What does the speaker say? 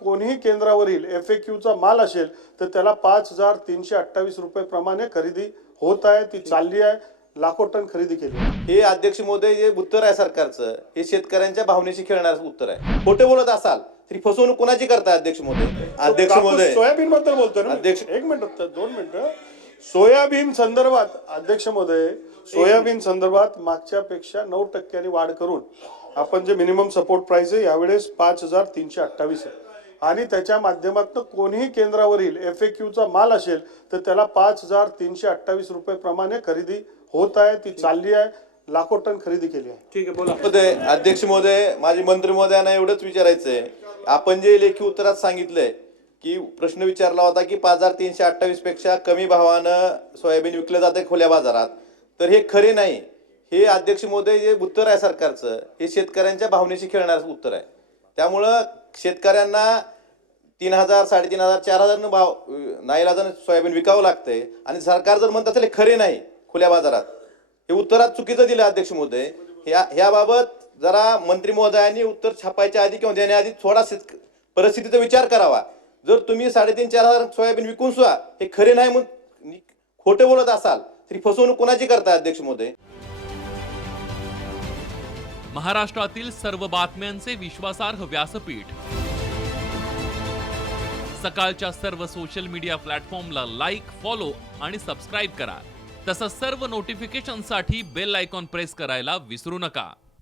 कोणीही केंद्रावरील FAQ चा माल असेल तर त्याला 5328 रुपये प्रमाणे खरेदी होत आहे, ती चालली आहे, लाखो टन खरेदी केली। हे अध्यक्ष महोदय जे उत्तर आहे सरकारचं हे शेतकऱ्यांच्या भावनेशी खेळणारं उत्तर आहे। खोटे बोलत असाल तरी फसवणूक कोणाची करताय अध्यक्ष महोदय? अध्यक्ष महोदय सोयाबीन बद्दल बोलतोय ना अध्यक्ष, एक मिनिट 2 मिनिटं। सोयाबीन संदर्भात अध्यक्ष महोदय, सोयाबीन संदर्भात मागच्या पेक्षा 9% वाढ करून आपण जे मिनिमम सपोर्ट प्राइस आहे यावेळेस 5328 आहे आणि त्याच्या माध्यमातून कोणीही केंद्रावरील FAQ चा माल असेल तर त्याला 5328 रुपये प्रमाणे खरेदी होत आहे, ती चालली आहे, लाखो टन खरेदी केली आहे। ठीक आहे बोला। अध्यक्ष महोदय, माझे मंत्री महोदयांना एवढंच विचारायचंय, आपण जे लेखी उत्तरात सांगितलंय की प्रश्न विचारला होता की 5328 पेक्षा कमी भावानं सोयाबीन विकलं जाते खुल्या बाजारात, तर हे खरे नाही। हे अध्यक्ष महोदय जे उत्तर आहे सरकारचं हे शेतकऱ्यांच्या भावनेशी खेळणारं उत्तर आहे। त्यामुळं शेतकऱ्यांना 3000, 3500, 4000 भाव नाईलाजानं सोयाबीन विकावं लागतंय आणि सरकार जर म्हणत असेल खरे नाही खुल्या बाजारात, हे उत्तरात चुकीचं दिलं अध्यक्ष महोदय। ह्याबाबत जरा मंत्री महोदयांनी उत्तर छापायच्या आधी किंवा देण्याआधी थोडा परिस्थितीचा विचार करावा। जर तुम्ही 3,500-4,000 सोयाबीन विकून सुद्धा हे खरे नाही म्हणून खोटे बोलत असाल तरी फसवणूक कोणाची करताय अध्यक्ष महोदय? महाराष्ट्रातील सर्व बातम्यांचे विश्वासार्ह व्यासपीठ, सकाळच्या सर्व सोशल मीडिया प्लॅटफॉर्मला लाईक, फॉलो आणि सबस्क्राईब करा। तसंच सर्व नोटिफिकेशनसाठी बेल आयकॉन प्रेस करायला विसरू नका।